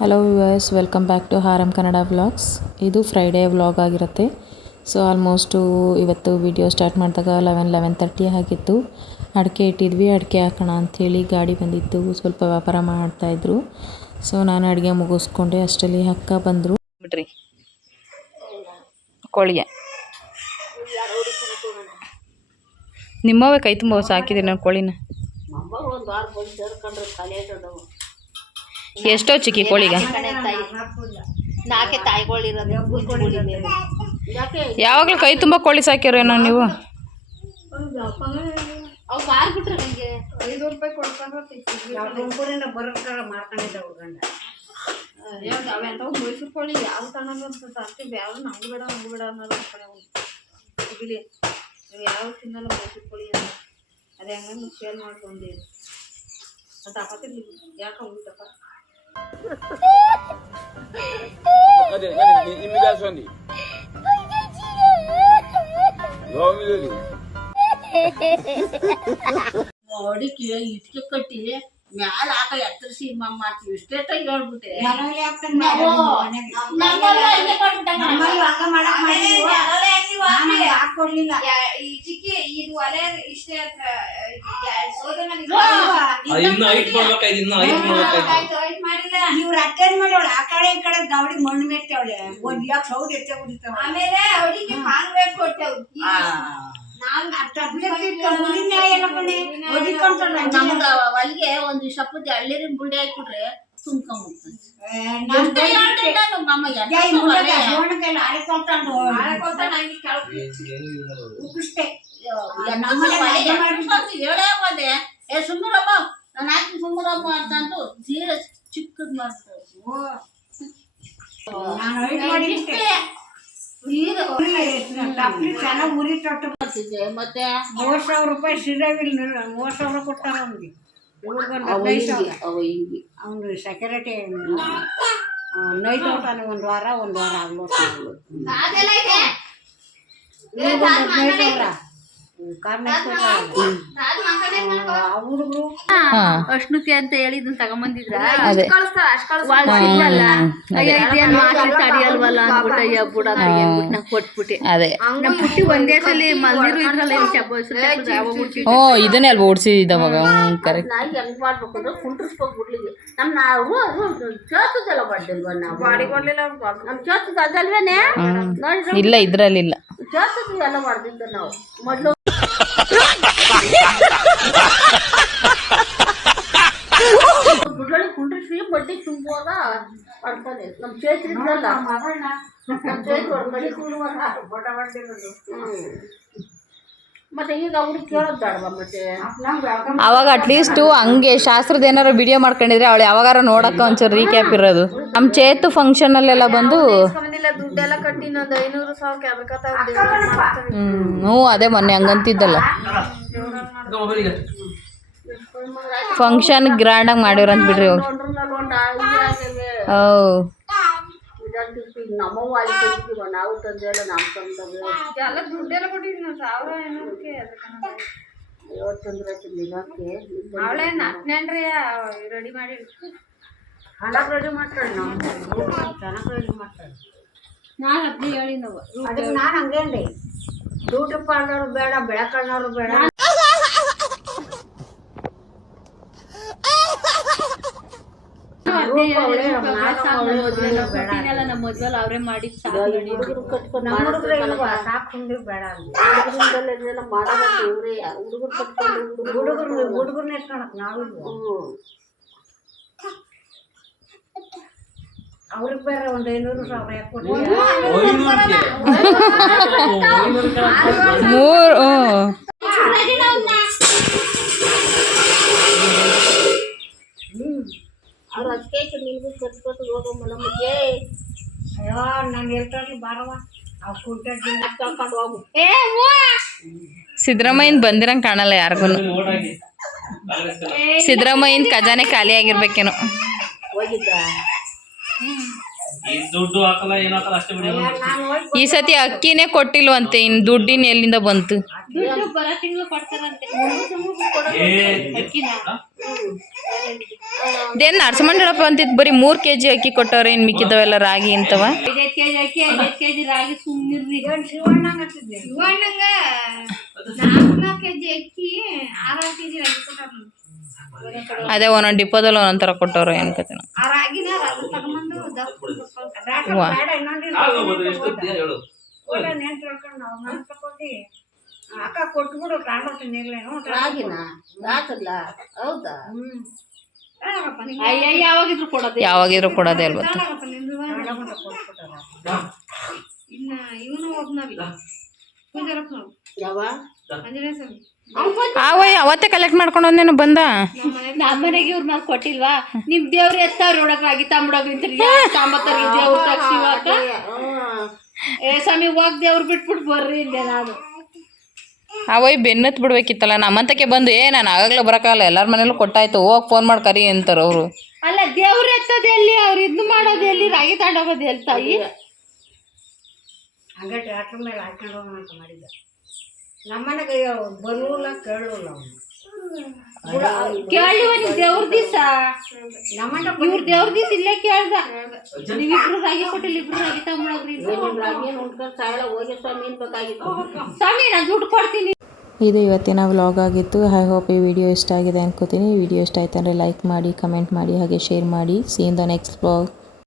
Hello viewers, welcome back to ಹಾರಂ Kannada vlogs. ಇದು Friday vlog ಆಗಿರುತ್ತೆ. ಸೊ ಆಲ್ಮೋಸ್ಟು ಇವತ್ತು ವಿಡಿಯೋ ಸ್ಟಾರ್ಟ್ ಮಾಡಿದಾಗ 11:30 ಆಗಿತ್ತು. ಅಡಿಕೆ ಇಟ್ಟಿದ್ವಿ, ಅಡಿಕೆ ಹಾಕೋಣ ಅಂಥೇಳಿ ಗಾಡಿ ಬಂದಿತ್ತು. ಸ್ವಲ್ಪ ವ್ಯಾಪಾರ ಮಾಡ್ತಾಯಿದ್ರು. ಸೊ ನಾನು ಅಡುಗೆ ಮುಗಿಸ್ಕೊಂಡೆ. ಅಷ್ಟರಲ್ಲಿ ಅಕ್ಕ ಬಂದರು. ಬಿಡ್ರಿ ಕೋಳಿಗೆ ನಿಮ್ಮವೇ ಕೈ ತುಂಬ ಸಾಕಿದ್ದೀರಿ ನಾವು ಕೋಳಿನ. ಎಷ್ಟೋ ಚಿಕ್ಕಿ ಕೋಳಿಗೆ ಯಾವಾಗಲೂ ಕೈ ತುಂಬ ಕೋಳಿ ಸಾಕ್ಯಾರೇನೋ ನೀವು? ಮೈಸೂರು ಕೋಳಿ ಯಾವ ತಗೊಂಡು ಅಂತ ಯಾವ ನಂಗೆ ಬೇಡ ಅನ್ನೋದು ಯಾವ ತಿನ್ನಲ್ಲ ಮೈಸೂರು ಕೋಳಿ ಅಂತ. ಅದೇ ಹಂಗಂದು ಸೇಲ್ ಮಾಡ್ಕೊಂಡಿ ಅದು ಹಾಕತ್ತಿರ್ಲಿ ಯಾಕೆ ಹೋಗ್ತಪ್ಪ. ಅಡಿಕೆ ಇಟ್ಕೆ ಕಟ್ಟಿ ಮ್ಯಾಲ ಹಾಕ ಎತ್ತರಿಸಿ ಮಾಡ್ತೀವಿ. ಇಷ್ಟೇ ಹೇಳ್ಬಿಟ್ಟೆ ಹಾಕೊಡ್ಲಿಲ್ಲ. ಚಿಕ್ಕಿ ಇದು ಒಲೆ ಇಷ್ಟೇ ಇವ್ರು ಅಟೆಂಡ್ ಮಾಡಿ ಅವಳು ಆ ಕಡೆ ಈ ಕಡೆ ದವಡಿ ಮಣ್ಣು ಮೆಟ್ಟವಳೆ. ಒಂದ್ ಯಾಕೆ ಸೌದ್ ಎಚ್ಚ ಕುಡಿತಾವ. ಆಮೇಲೆ ಅವಳಿಗೆ ಕಾಂಗ್ರೆಸ್ ಕೊಟ್ಟೆವು. ಒಲಿಗೆ ಒಂದು ಶಪ್ಪದ ಎಳ್ಳಿರಿನ ಬುಳ್ಳಿ ಹಾಕ್ಬಿಟ್ರೆ ತುಂಬ್ಕೊಂಡ್ಬಿಡ್ತದೆ. ಹೇಳೇ ಹೋದೆ ಏ ಸುಮ್ಮರಮ್ಮ ನಾನು ಹಾಕಿ ಸುಮ್ಮರಮ್ಮ ಅಂತಂದು ಜೀರ ಚಿಕ್ಕದ್ ಮಾಡ್ತಾರೆ. ಚೆನ್ನಾಗಿ ಉರಿ ತೊಟ್ಟು ಬರ್ತಿದ್ದೆ. ಮತ್ತೆ 3,000 ರೂಪಾಯಿ ಸೀರೆವಿಲ್ಲ, 3,000 ಕೊಡ್ತಾರ ಅವ್ನಿಗೆ. ಅವನು ಸೆಕ್ಯೂರಿಟಿ ನೈಟ್ ಔಟಾನೆ ಒಂದು ವಾರ ಆಗ್ಲೋ ಹುಡುಗರು ಅಷ್ಣುತಿ ಅಂತ ಹೇಳಿದ್ ತಗೊಂಬಂದಿದ್ರ ತಡಿಯಲ್ವಲ್ಲ ಅಂದ್ಬಿಟ್ಟು ಕೊಟ್ಬಿಟ್ಟೆ. ನಮ್ ಪುಟ್ಟಿ ಒಂದೇ ಸಲ ಮಲ್ದಿರು ಇದ್ರಲ್ಲ ಇದನ್ನೇ ಅಲ್ವಾ ಓಡಿಸಿದವಾಗ. ಕರೆಕ್ಟ್. ಹೆಂಗ್ ಮಾಡ್ಬೇಕು ಅಂದ್ರೆ ಕುಂಟ್ರಿಸ್ಬೇಕು ಬಿಡ್ಲಿಗೆ. ನಾವು ಚೋತದೆಲ್ಲ ಬಡ್ಡಿಲ್ವ ನಾವು ಬಾಡಿ ಕೊಡ್ಲಿಲ್ಲ. ನಮ್ ಚೋತದ ಅದಲ್ವೇನೆ ಇಲ್ಲ ಇದ್ರಲ್ಲಿಲ್ಲ. ಚೋತದ ಎಲ್ಲ ಮಾಡ್ದಿದ್ದ ನಾವು ಮೊದ್ಲು. ಗುಡ್ಡಳಿ ಕುಂಡ್ರಿಸಿ ಬಡ್ಡಿ ತುಂಬುವಾಗ ಮಾಡ್ತಾನೆ. ನಮ್ ಚೇತ್ರ ಇದ್ದಲ್ಲ ನಮ್ ಚೇತ್ರ ಹೊರಗಡೆ ಮತ್ತೆ ಈಗ ಅವ್ರಿಗೆ ಕೇಳೋದು ಬೇಡವಾ? ಮತ್ತೆ ಅವಾಗ ಅಟ್ಲೀಸ್ಟ್ ಹಂಗೆ ಶಾಸ್ತ್ರದ ಏನಾರು ವಿಡಿಯೋ ಮಾಡ್ಕೊಂಡಿದ್ರೆ ಅವಳು ಯಾವಾಗಾರ ನೋಡಕ್ಕ ಒಂಚೂರು ರೀಕ್ಯಾಪ್ ಇರೋದು. ನಮ್ಮ ಚೇತು ಫಂಕ್ಷನ್ ಅಲ್ಲೆಲ್ಲ ಬಂದು ದುಡ್ಡೆಲ್ಲ ಕಟ್ಟಿ 500,000 ಹ್ಞೂ ಅದೇ ಮೊನ್ನೆ ಹಂಗಂತಿದ್ದಲ್ಲ. ಫಂಕ್ಷನ್ ಗ್ರ್ಯಾಂಡಾಗಿ ಮಾಡಿವ್ರಂತ ಬಿಡ್ರಿ ಅವ್ರು. ನಮ್ಮವ್ವ ಅಲ್ಲಿ ತಂದಿದ್ದೀವ, ನಾವು ತಂದೆಲ್ಲ ನಮ್ಮ ತಂದವೆ ಎಲ್ಲ ದುಡ್ಡೆಲ್ಲ ಕೊಟ್ಟಿದ್ದೀವಿ ನಾವು. 1,000 ತಂದ್ರೆ ನಿಜಕ್ಕೆ ಅವಳೇ ನಾಲ್ಕನೇನ್ರಿ ರೆಡಿ ಮಾಡಿ ಚೆನ್ನಾಗಿ ರೆಡಿ ಮಾಡ್ತಾಳೆ. ನಾವು ಚೆನ್ನಾಗಿ ರೆಡಿ ಮಾಡ್ತಾಳೆ. ನಾನು ಅದನ್ನೇ ಹೇಳಿ ನಾವು ಅದಕ್ಕೆ ನಾನು ಹಂಗೇನ್ರಿ ಬ್ಯೂಟಿ ಪಾರ್ಲರ್ ಬೇಡ, ಬೆಳಕಣ್ಣವ್ರು ಬೇಡ. ನಮ್ಮ ಮದ್ವೆಲ್ಲ ಅವ್ರೇ ಮಾಡಿ ಹುಡುಗರ್ನ ಎತ್ಕೊಳಕ್ ನಾವಿಲ್ವ? ಅವ್ರಿಗೆ ಬೇರೆ ಒಂದು 500,000 ಯಾಕೆ ಅವ್ರು ಅದಕ್ಕೆ ನಿನ್ಗೂ ಕಟ್ಕೊಟ್ಟು ಹೋಗಮ್ಮ ನಮಗೆ. ಅಯ್ಯೋ ನಾನು ಹೇಳ್ತಾರಿ ಬಾರವ ಅವ್ ಕರ್ಕೊಂಡು ಹೋಗು. ಸಿದ್ದರಾಮಯ್ಯನ ಬಂದಿರಂಗೆ ಕಾಣಲ್ಲ ಯಾರಿಗೂ. ಸಿದ್ದರಾಮಯ್ಯನ ಖಜಾನೆ ಖಾಲಿ ಆಗಿರ್ಬೇಕೇನೋ. ಹೋಗಿದ್ದ ಈ ದುಡ್ಡು ಹಾಕಲ್ಲ ಏನು ಹಾಕಲ್ಲ ಅಷ್ಟೇ ಬಿಡಿ ನಾನು ಹೋಗಿ ಈ ಸತಿ ಅಕ್ಕಿನೇ ಕೊಟ್ಟಿಲ್ವಂತೆ ಇನ್ನು ದುಡ್ಡಿನ ಎಲ್ಲಿಂದ ಬಂತು ದುಡ್ಡು ಬರೋ ತಿಂಗಳು ಕೊಡ್ತಾರಂತೆ ಏ ಅಕ್ಕಿನ ಇದೇನು ನಡ್ಸಮಂಡಳಪ್ಪ ಅಂತಿತ್ತು ಬರೀ 3 kg ಅಕ್ಕಿ ಕೊಟ್ಟವ್ರೆ ಇನ್ನು ಮಿಕ್ಕಿದವೆಲ್ಲ ರಾಗಿ ಇಂತವ 5 kg ಅಕ್ಕಿ 5 kg ರಾಗಿ ಸುಮ್ಮನಿರ್ರಿ ಶಿವಣ್ಣಂಗ ಶಿವಣ್ಣಂಗ 4 kg ಅಕ್ಕಿ 6 kg ರಾಗಿ ಕೊಟ್ಟಾರ ಅದೇ ಒಂದೊಂದು ಡಿಪೋದಲ್ಲಿ ಒಂದೊಂದು ಥರ ಕೊಟ್ಟವ್ರು ಏನು ಕತೆ ಆ ರಾಗಿನ ರಾಗಿ ತಗೊಂಬಂದು ವಾ. ಎಷ್ಟು ಹೇಳು ಅಕ್ಕ ಕೊಟ್ಬಿಡು ಕಾಣ್ಬರ್ತೀನಿ ನೀರ್ಲೇನು ರಾಗಿನ ರಾಕಲ್ಲ ಹೌದಾ ಅಯ್ಯ ಯಾವಾಗಿದ್ರು ಕೊಡೋದು ಯಾವಾಗಿದ್ರು ಕೊಡೋದೇ ಅಲ್ವತ್ತು ಇನ್ನ ಇವನು ಒಬ್ನಲ್ಲ ಪೂಜಾರಪ್ಪನವ್ರು ಯಾವ ಆಂಜನೇಯ ಸ್ವಾಮಿ ಆವಯ್ಯ ಅವತ್ತೇ ಕಲೆಕ್ಟ್ ಮಾಡ್ಕೊಂಡು ಹೋದ್ನೇನು ಬಂದ ನಮ್ಮ ಮನೆಗೆ ಇವ್ರು ನಾವು ಕೊಟ್ಟಿಲ್ವಾ ನಿಮ್ ದೇವ್ರು ಎತ್ತಾವ್ರಿ ಒಳಗ ರಾಗಿ ತಾಂಬಡೋಗ್ರಿ ತಾಂಬತ್ತಾರ ದೇವ್ರ ತಕ್ಷಿವಾಕ ಏ ಸ್ವಾಮಿ ಹೋಗ್ ದೇವ್ರು ಬಿಟ್ಬಿಟ್ಟು ಬರ್ರಿ ಇಲ್ಲೇ ನಾನು ಅವಯ್ಯ ಬೆನ್ನತ್ ಬಿಡ್ಬೇಕಿತ್ತಲ್ಲ ನಮ್ಮಂತಕ್ಕೆ ಬಂದು ನಾನು ಆಗಾಗ್ಲೇ ಬರೋಕ್ಕಾಗಲ್ಲ ಎಲ್ಲರ ಮನೇಲೂ ಕೊಟ್ಟಾಯ್ತು ಹೋಗಿ ಫೋನ್ ಮಾಡಿ ಕರಿ ಅಂತಾರೆ ಅವರು ಅಲ್ಲ ದೇವ್ರು ಎತ್ತೋದು ಎಲ್ಲಿ ಅವ್ರು ಇದು ಮಾಡೋದು ಎಲ್ಲಿ ರಾಗಿ ತಗೊಂಡೋಗೋದು ಎಲ್ಲಿ ತಾಯಿ ಹಂಗೆ ಟ್ರ್ಯಾಕ್ಟರ್ ಮೇಲೆ ಹಾಕೊಂಡು ಹೋಗೋಣ ಅಂತ ಮಾಡಿದ್ದ ನಮ್ಮನೆಗೆ ಬರೂಲ್ಲ ಕೇಳಲ್ಲ ಕೇಳಿವ ನೀವು ದೇವ್ರ ದಿವಸ ಇವ್ರ ದೇವ್ರ ದಿವಸ ಇಲ್ಲೇ ಕೇಳ್ದ ನೀವಿಬ್ರು ರಾಗಿ ಕೊಟ್ಟಿಲ್ಲ ಇಬ್ರು ರಾಗಿ ತಗೊಂಡೋಗ್ರಿ ಹೋಗಿ ಸ್ವಾಮಿ ಬೇಕಾಗಿತ್ತು ಸ್ವಾಮಿ ನಾನು ದುಡ್ಡು ಕೊಡ್ತೀನಿ. ಇದು ಇವತ್ತಿನ ವ್ಲಾಗ್ ಆಗಿತ್ತು. ಐ ಹೋಪ್ ಈ ವಿಡಿಯೋ ಇಷ್ಟ ಆಗಿದೆ ಅನ್ಕೋತೀನಿ. ಈ ವಿಡಿಯೋ ಇಷ್ಟ ಆಯ್ತು ಅಂದರೆ ಲೈಕ್ ಮಾಡಿ, ಕಮೆಂಟ್ ಮಾಡಿ, ಹಾಗೆ ಶೇರ್ ಮಾಡಿ. C in the next vlog.